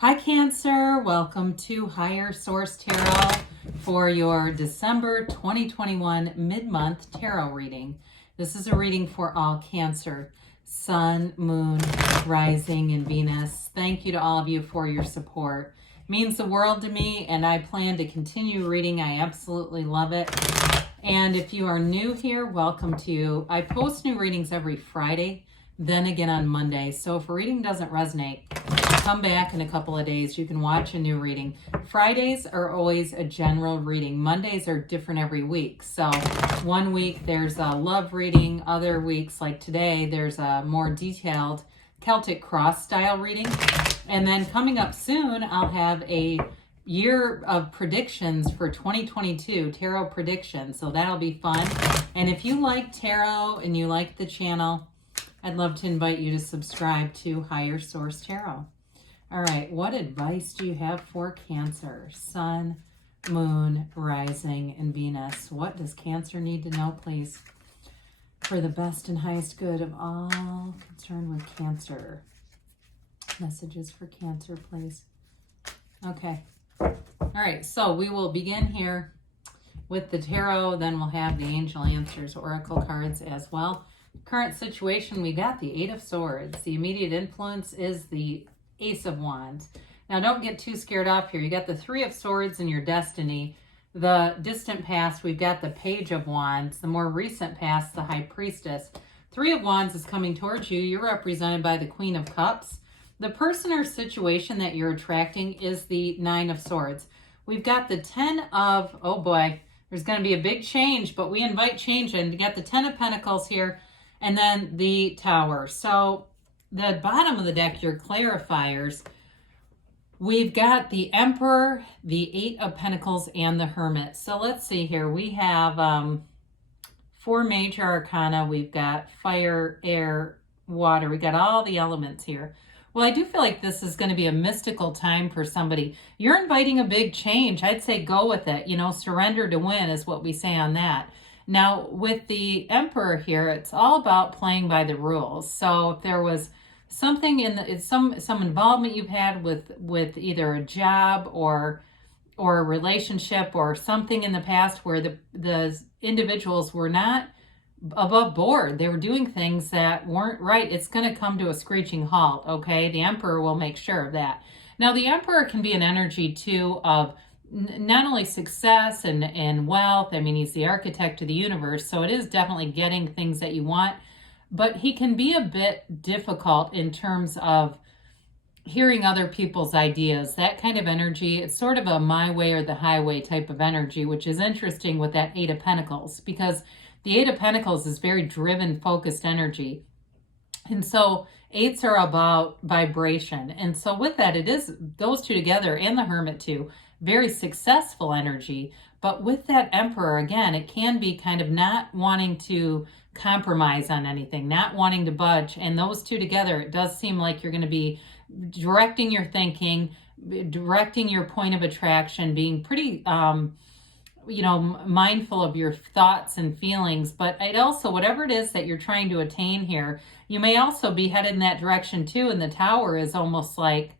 Hi Cancer, welcome to Higher Source Tarot for your December 2021 mid-month tarot reading. This is a reading for all Cancer, Sun, Moon, Rising, and Venus. Thank you to all of you for your support. It means the world to me, and I plan to continue reading. I absolutely love it. And if you are new here, welcome to you. I post new readings every Friday, then again on Monday. So if a reading doesn't resonate, come back in a couple of days. You can watch a new reading. Fridays are always a general reading. Mondays are different every week. So one week there's a love reading. Other weeks, like today, there's a more detailed Celtic cross style reading. And then coming up soon, I'll have a year of predictions for 2022, tarot predictions. So that'll be fun. And if you like tarot and you like the channel, I'd love to invite you to subscribe to Higher Source Tarot. All right, what advice do you have for Cancer? Sun, Moon, Rising, and Venus. What does Cancer need to know, please? For the best and highest good of all concerned with Cancer. Messages for Cancer, please. Okay. All right, so we will begin here with the tarot. Then we'll have the Angel Answers Oracle cards as well. Current situation, we got the Eight of Swords. The immediate influence is the Ace of Wands. Now, don't get too scared off here. You got the Three of Swords in your destiny. The distant past, we've got the Page of Wands. The more recent past, the High Priestess. Three of Wands is coming towards you. You're represented by the Queen of Cups. The person or situation that you're attracting is the Nine of Swords. We've got the Ten of, oh boy, there's going to be a big change, but we invite change in. You got the Ten of Pentacles here, and then the Tower. So the bottom of the deck, your clarifiers, we've got the Emperor, the Eight of Pentacles, and the Hermit. So let's see here. We have four major arcana. We've got fire, air, water. We got all the elements here. Well, I do feel like this is going to be a mystical time for somebody. You're inviting a big change. I'd say go with it. You know, surrender to win is what we say on that. Now, with the Emperor here, it's all about playing by the rules. So if there was something in the, some involvement you've had with either a job or a relationship or something in the past where the individuals were not above board, they were doing things that weren't right, it's going to come to a screeching halt, okay? The Emperor will make sure of that. Now, the Emperor can be an energy, too, of not only success and wealth. I mean, he's the architect of the universe, so it is definitely getting things that you want, but he can be a bit difficult in terms of hearing other people's ideas, that kind of energy. It's sort of a my way or the highway type of energy, which is interesting with that Eight of Pentacles, because the Eight of Pentacles is very driven, focused energy. And so eights are about vibration. And so with that, it is those two together, and the Hermit too, very successful energy. But with that Emperor, again, it can be kind of not wanting to compromise on anything, not wanting to budge. And those two together, it does seem like you're going to be directing your thinking, directing your point of attraction, being pretty mindful of your thoughts and feelings. But it also, whatever it is that you're trying to attain here, you may also be headed in that direction too. And the Tower is almost like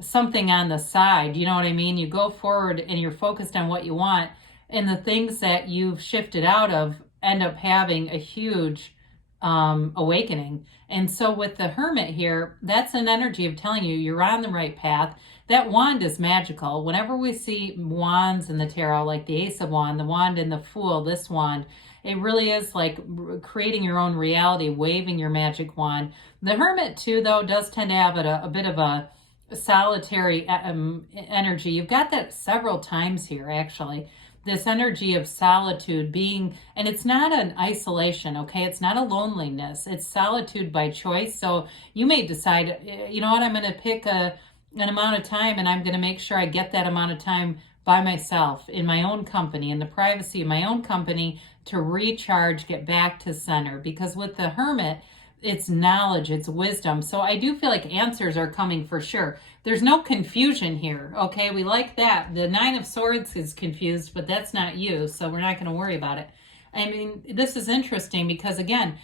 something on the side. You know what I mean? You go forward and you're focused on what you want, and the things that you've shifted out of end up having a huge awakening. And so with the Hermit here, that's an energy of telling you you're on the right path. That wand is magical. Whenever we see wands in the tarot, like the Ace of Wands, the wand and the Fool, this wand, it really is like creating your own reality, waving your magic wand. The Hermit too, though, does tend to have a bit of a solitary energy. You've got that several times here, actually. This energy of solitude being, and it's not an isolation, okay? It's not a loneliness. It's solitude by choice. So you may decide, you know what, I'm going to pick an amount of time, and I'm going to make sure I get that amount of time by myself, in my own company, in the privacy of my own company, to recharge, get back to center. Because with the Hermit, it's knowledge, it's wisdom. So I do feel like answers are coming for sure. There's no confusion here, okay? We like that. The Nine of Swords is confused, but that's not you, so we're not going to worry about it. I mean, this is interesting because, again,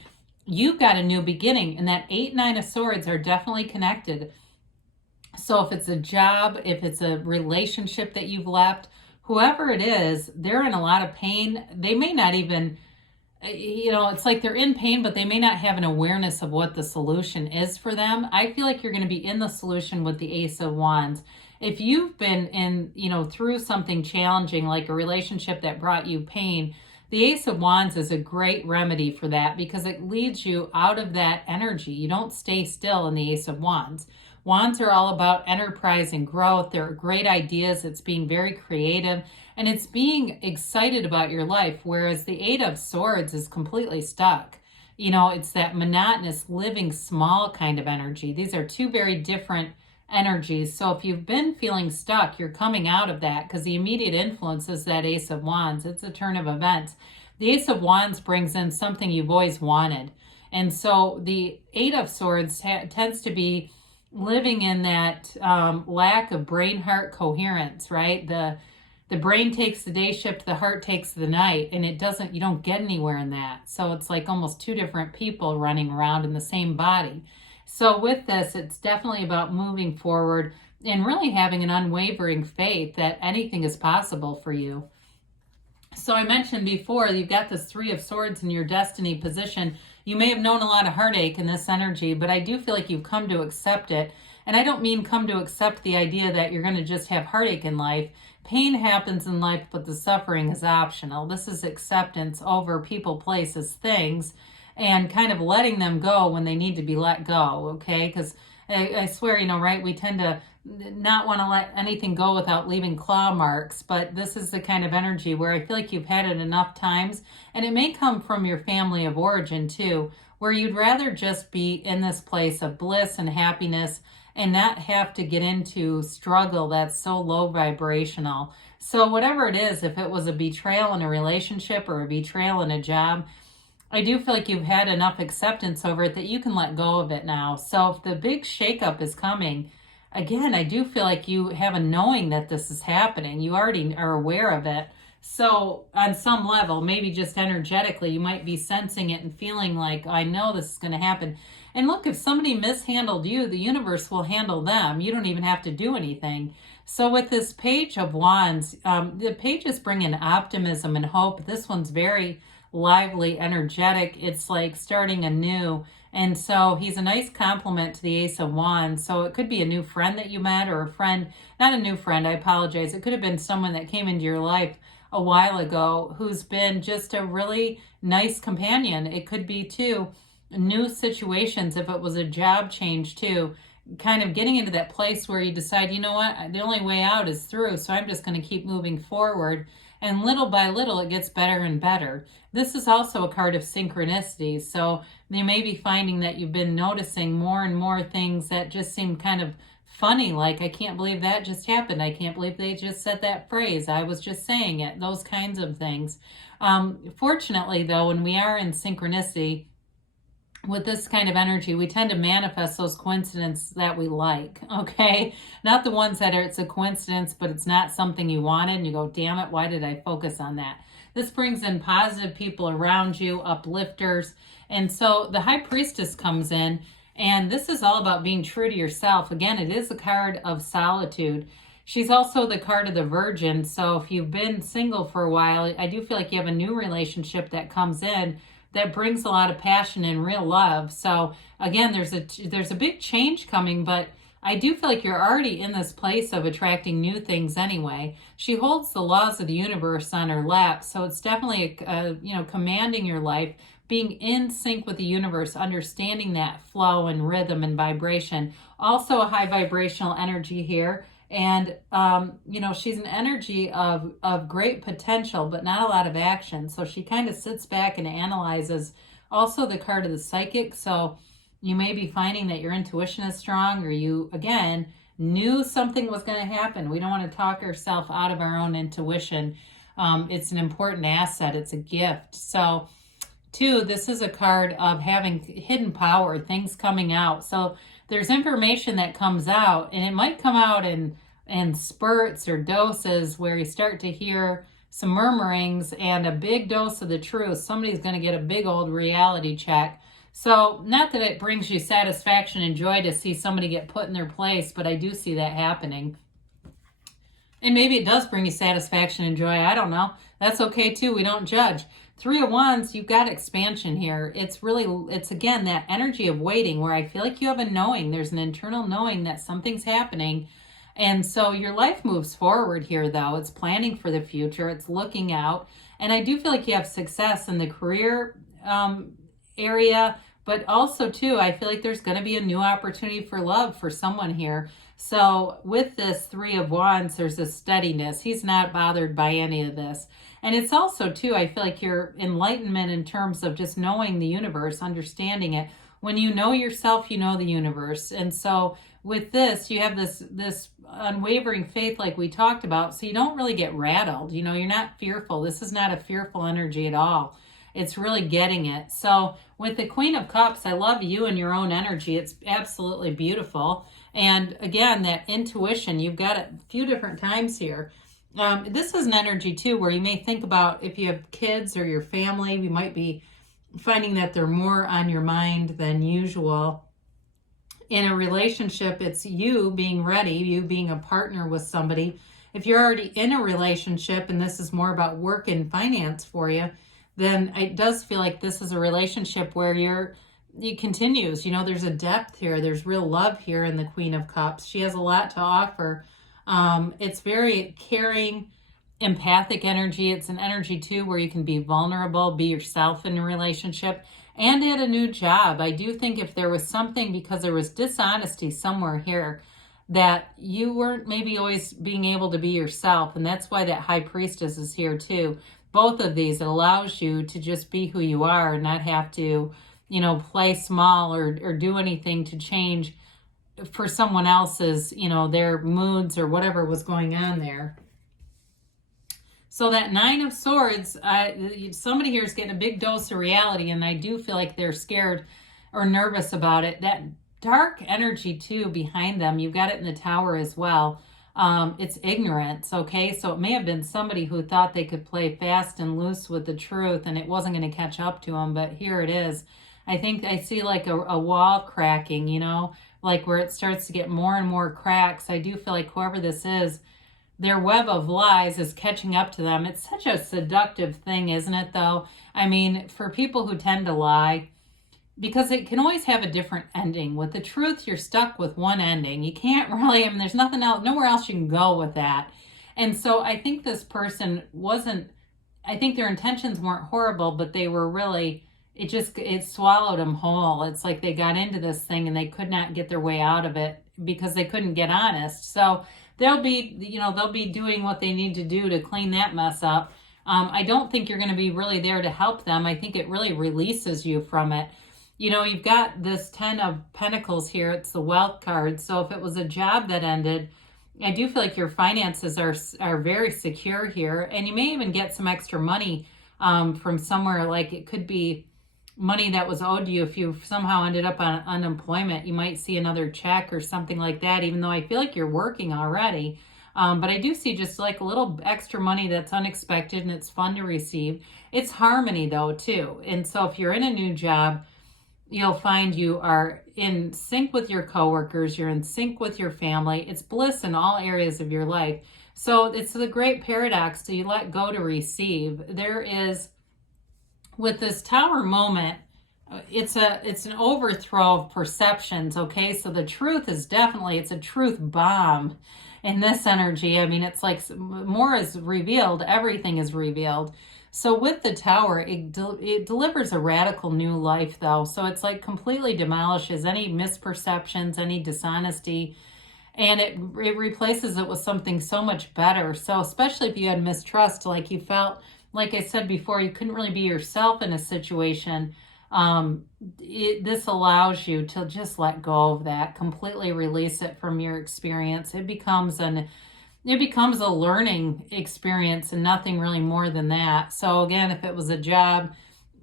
you've got a new beginning, and that 8, 9 of Swords are definitely connected. So if it's a job, if it's a relationship that you've left, whoever it is, they're in a lot of pain. They may not even, it's like they're in pain, but they may not have an awareness of what the solution is for them. I feel like you're going to be in the solution with the Ace of Wands. If you've been in, through something challenging, like a relationship that brought you pain, the Ace of Wands is a great remedy for that because it leads you out of that energy. You don't stay still in the Ace of Wands. Wands are all about enterprise and growth. They're great ideas. It's being very creative and it's being excited about your life. Whereas the Eight of Swords is completely stuck. It's that monotonous, living small kind of energy. These are two very different energies. So if you've been feeling stuck, you're coming out of that because the immediate influence is that Ace of Wands. It's a turn of events. The Ace of Wands brings in something you've always wanted. And so the Eight of Swords tends to be living in that lack of brain-heart coherence, right? The brain takes the day shift, the heart takes the night, and you don't get anywhere in that. So it's like almost two different people running around in the same body. So with this, it's definitely about moving forward and really having an unwavering faith that anything is possible for you. So I mentioned before, you've got this Three of Swords in your destiny position. You may have known a lot of heartache in this energy, but I do feel like you've come to accept it. And I don't mean come to accept the idea that you're going to just have heartache in life. Pain happens in life, but the suffering is optional. This is acceptance over people, places, things, and kind of letting them go when they need to be let go, okay? Because I swear, right, we tend to not want to let anything go without leaving claw marks, but this is the kind of energy where I feel like you've had it enough times, and it may come from your family of origin too, where you'd rather just be in this place of bliss and happiness and not have to get into struggle that's so low vibrational. So whatever it is, if it was a betrayal in a relationship or a betrayal in a job, I do feel like you've had enough acceptance over it that you can let go of it now. So if the big shakeup is coming, again, I do feel like you have a knowing that this is happening. You already are aware of it. So on some level, maybe just energetically, you might be sensing it and feeling like, I know this is going to happen. And look, if somebody mishandled you, the universe will handle them. You don't even have to do anything. So with this Page of Wands, the pages bring in optimism and hope. This one's very lively, energetic. It's like starting anew. And so he's a nice complement to the Ace of Wands. So it could be a new friend that you met, or a friend, not a new friend, I apologize. It could have been someone that came into your life a while ago who's been just a really nice companion. It could be too new situations, if it was a job change too, kind of getting into that place where you decide, you know what, the only way out is through, so I'm just going to keep moving forward. And little by little, it gets better and better. This is also a card of synchronicities. So you may be finding that you've been noticing more and more things that just seem kind of funny, like, I can't believe that just happened. I can't believe they just said that phrase. I was just saying it. Those kinds of things. Fortunately, though, when we are in synchronicity, with this kind of energy, we tend to manifest those coincidences that we like, okay? Not the ones that it's a coincidence, but it's not something you wanted, and you go, damn it, why did I focus on that? This brings in positive people around you, uplifters. And so the High Priestess comes in, and this is all about being true to yourself. Again, it is a card of solitude. She's also the card of the Virgin. So if you've been single for a while, I do feel like you have a new relationship that comes in that brings a lot of passion and real love. So again, there's a big change coming, but I do feel like you're already in this place of attracting new things anyway. She holds the laws of the universe on her lap, so it's definitely commanding your life, being in sync with the universe, understanding that flow and rhythm and vibration. Also a high vibrational energy here. And, she's an energy of great potential, but not a lot of action. So she kind of sits back and analyzes. Also the card of the psychic. So you may be finding that your intuition is strong, or you, again, knew something was going to happen. We don't want to talk ourselves out of our own intuition. It's an important asset. It's a gift. So, two, this is a card of having hidden power, things coming out. So there's information that comes out, and it might come out in spurts or doses where you start to hear some murmurings and a big dose of the truth. Somebody's going to get a big old reality check. So not that it brings you satisfaction and joy to see somebody get put in their place, but I do see that happening. And maybe it does bring you satisfaction and joy. I don't know. That's okay too. We don't judge. Three of Wands, you've got expansion here. It's again that energy of waiting where I feel like you have a knowing. There's an internal knowing that something's happening. And so your life moves forward here, though. It's planning for the future. It's looking out. And I do feel like you have success in the career area, but also, too, I feel like there's going to be a new opportunity for love for someone here. So with this Three of Wands, there's a steadiness. He's not bothered by any of this. And it's also, too, I feel like your enlightenment in terms of just knowing the universe, understanding it. When you know yourself, you know the universe. And so with this, you have this unwavering faith like we talked about. So you don't really get rattled. You know, you're not fearful. This is not a fearful energy at all. It's really getting it. So with the Queen of Cups, I love you and your own energy. It's absolutely beautiful. And again, that intuition, you've got it a few different times here. This is an energy too where you may think about if you have kids or your family, you might be finding that they're more on your mind than usual. In a relationship, it's you being ready, you being a partner with somebody. If you're already in a relationship and this is more about work and finance for you, then it does feel like this is a relationship where it continues. You know, there's a depth here. There's real love here in the Queen of Cups. She has a lot to offer. It's very caring, empathic energy. It's an energy too where you can be vulnerable, be yourself in a relationship, and at a new job. I do think if there was something, because there was dishonesty somewhere here, that you weren't maybe always being able to be yourself, and that's why that High Priestess is here too. Both of these, it allows you to just be who you are and not have to, you know, play small or do anything to change for someone else's, you know, their moods or whatever was going on there. So that Nine of Swords, somebody here is getting a big dose of reality, and I do feel like they're scared or nervous about it. That dark energy too behind them, you've got it in the Tower as well. It's ignorance, okay? So it may have been somebody who thought they could play fast and loose with the truth and it wasn't going to catch up to them, but here it is. I think I see like a wall cracking, you know, like where it starts to get more and more cracks. I do feel like whoever this is, their web of lies is catching up to them. It's such a seductive thing, isn't it, though? I mean, for people who tend to lie, because it can always have a different ending. With the truth, you're stuck with one ending. You can't really, I mean, there's nothing else, nowhere else you can go with that. And so I think this person I think their intentions weren't horrible, but they were really, it swallowed them whole. It's like they got into this thing and they could not get their way out of it because they couldn't get honest. So they'll be doing what they need to do to clean that mess up. I don't think you're going to be really there to help them. I think it really releases you from it. You know, you've got this 10 of Pentacles here. It's the wealth card. So if it was a job that ended, I do feel like your finances are very secure here. And you may even get some extra money from somewhere. Like it could be money that was owed to you. If you somehow ended up on unemployment, you might see another check or something like that, even though I feel like you're working already. But I do see just like a little extra money that's unexpected and it's fun to receive. It's harmony though too. And so if you're in a new job, you'll find you are in sync with your coworkers, you're in sync with your family. It's bliss in all areas of your life. So it's the great paradox. Do you let go to receive? There is, with this Tower moment, it's an overthrow of perceptions, okay? So the truth is definitely, it's a truth bomb in this energy. I mean, it's like more is revealed, everything is revealed. So with the Tower, it delivers a radical new life, though. So it's like completely demolishes any misperceptions, any dishonesty, and it replaces it with something so much better. So especially if you had mistrust, like you felt, like I said before, you couldn't really be yourself in a situation, this allows you to just let go of that, completely release it from your experience. It becomes a learning experience and nothing really more than that. So again, if it was a job,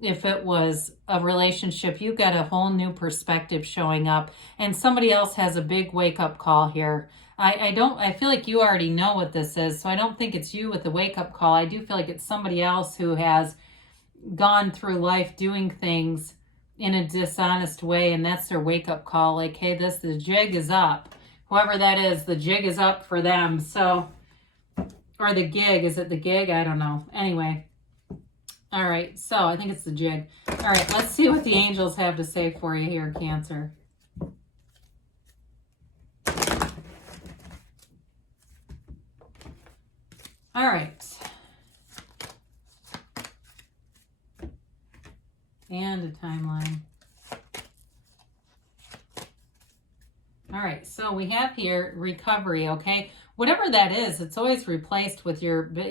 if it was a relationship, you've got a whole new perspective showing up, and somebody else has a big wake-up call here. I feel like you already know what this is, so I don't think it's you with the wake-up call. I do feel like it's somebody else who has gone through life doing things in a dishonest way, and that's their wake-up call. Like, hey, the jig is up. Whoever that is, the jig is up for them. So, or the gig. Is it the gig? I don't know. Anyway. All right. So, I think it's the jig. All right. Let's see what the angels have to say for you here, Cancer. All right. And a timeline. All right, so we have here recovery, okay? Whatever that is, it's always replaced with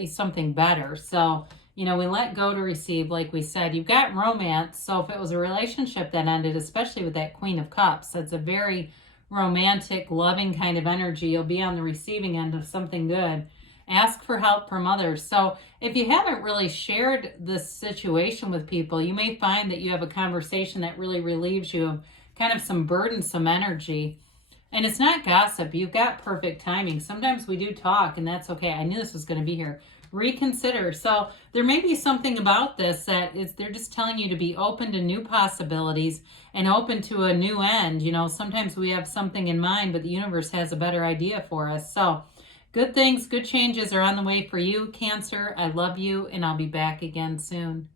something better. So, you know, we let go to receive, like we said. You've got romance, so if it was a relationship that ended, especially with that Queen of Cups, that's a very romantic, loving kind of energy. You'll be on the receiving end of something good. Ask for help from others. So if you haven't really shared this situation with people, you may find that you have a conversation that really relieves you of kind of some burdensome energy. And it's not gossip. You've got perfect timing. Sometimes we do talk, and that's okay. I knew this was going to be here. Reconsider. So there may be something about this that they're just telling you to be open to new possibilities and open to a new end. You know, sometimes we have something in mind, but the universe has a better idea for us. So good things, good changes are on the way for you, Cancer. I love you, and I'll be back again soon.